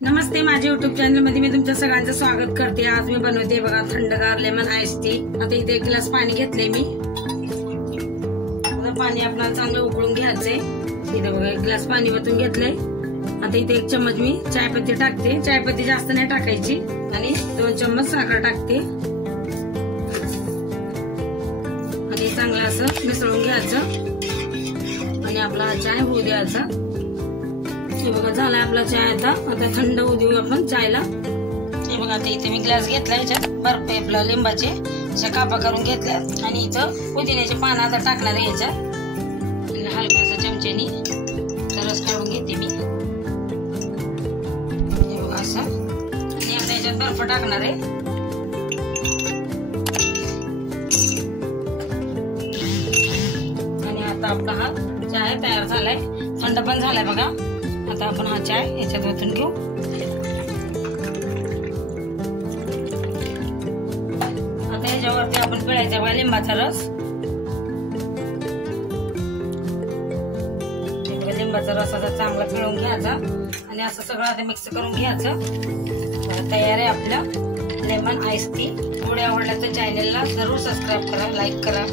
नमस्ते, माझ्या YouTube channel मध्ये मी तुमच्या सगळ्यांचं स्वागत करते। आज मी बनवते बघा थंडगार लेमन आईस टी। आता इथे 1 ग्लास पाणी घेतले मी। आता पाणी आपल्याला चांगलं उकळून घ्यायचंय। इथे बघा 1 ग्लास पाणी वतून घेतलंय। आता इथे 1 चम्मच मी चायपत्ती टाकते। चायपत्ती जास्त नाही टाकायची आणि 2 चम्मच साखर टाकते आणि चांगलं असं मिसळून घ्यायचं आणि आपला चाय होऊ द्यायचा। हे बघा झाला आपला चाय। आता थंड होऊ देऊ आपण चायला। हे बघा आता इथे मी ग्लास घेतला, याच्यात बर्फ आपला लिंबाचे अशा कापा करून घेतल्या आणि इथं पुदिन्याचे पानं आता टाकणार आहे याच्यात हलकासा चमच्यानी रस काढून घेते मी। हे बघा असं आणि आता याच्यात बर्फ टाकणार आहे आणि आता आपला हा चाय तयार झालाय, थंड पण झालाय बघा। आता आपण हा चाय याच्यात ओतून घेऊ। आता याच्यावरती आपण पिळायचा बघा लिंबाचा रस। लिंबाचा रस असा चांगला पिळून घ्यायचा आणि असं सगळं आता मिक्स करून घ्यायचं। तयार आहे आपलं लेमन आईस टी। व्हिडिओ आवडला तर चॅनलला जरूर सबस्क्राईब करा, लाईक करा।